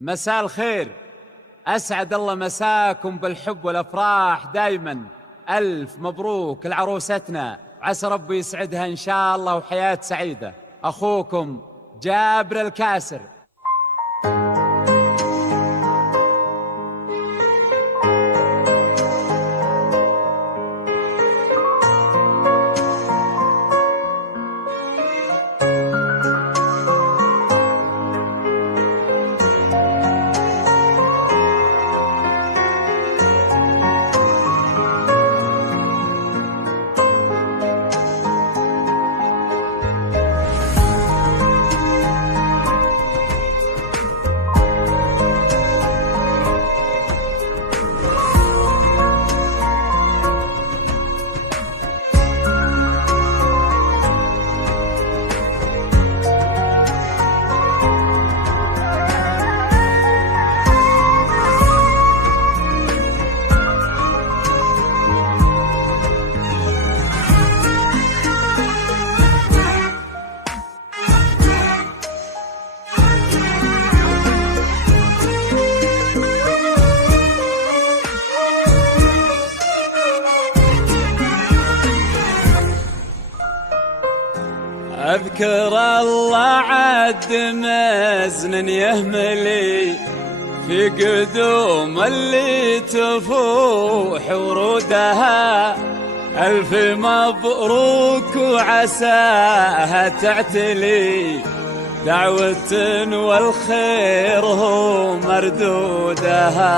مساء الخير، أسعد الله مساكم بالحب والأفراح دايما. ألف مبروك لعروستنا، عسى ربي يسعدها إن شاء الله وحياة سعيدة. أخوكم جابر الكاسر. أذكر الله عد مزن يهملي في قدوم اللي تفوح ورودها. ألف مبروك وعساها تعتلي، دعوة والخير هو مردودها.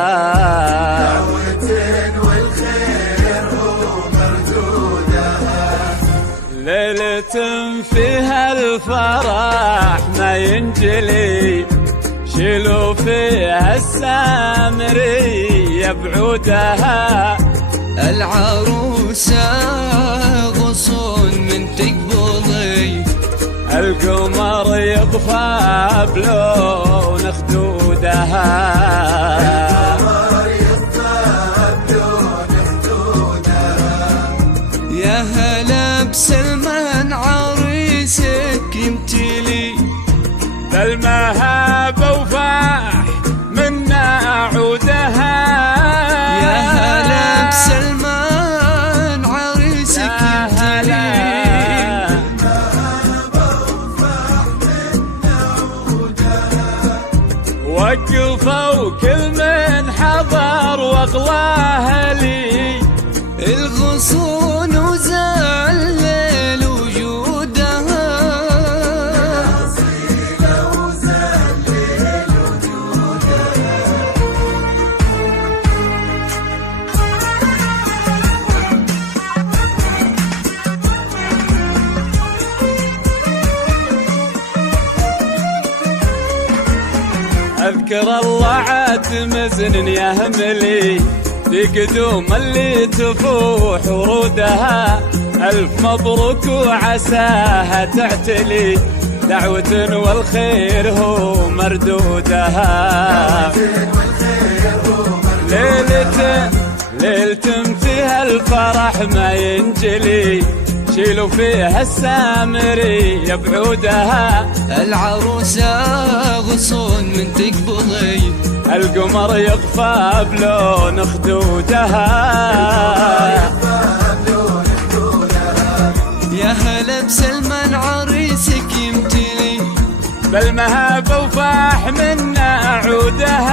ليلة فيها الفرح ما ينجلي، شيلوا فيها السامرية بعودها. العروسة غصون من تقبضي، القمر يطفى بلون خدودها. يا هلا بسلمان عريسك يمتلي، بالمهابة وفاح منا عودها. يا هلا بسلمان عريسك يمتلي، وقفوا كل من حضر واغلاه لي، الغصون وزال ليل وجودها. أذكر الله عاد مزن يهملي في قدوم اللي تفوح ورودها. ألف مبروك وعساها تعتلي، دعوة والخير هو مردودها. ليلة فيها الفرح ما ينجلي، شيلوا فيها السامرية بعودها. العروسة غصون من تقبضي، القمر يطفى بلون خدودها. يا هلا بسلمان عريسك يمتلي، بالمهابة وفاح منا عودها.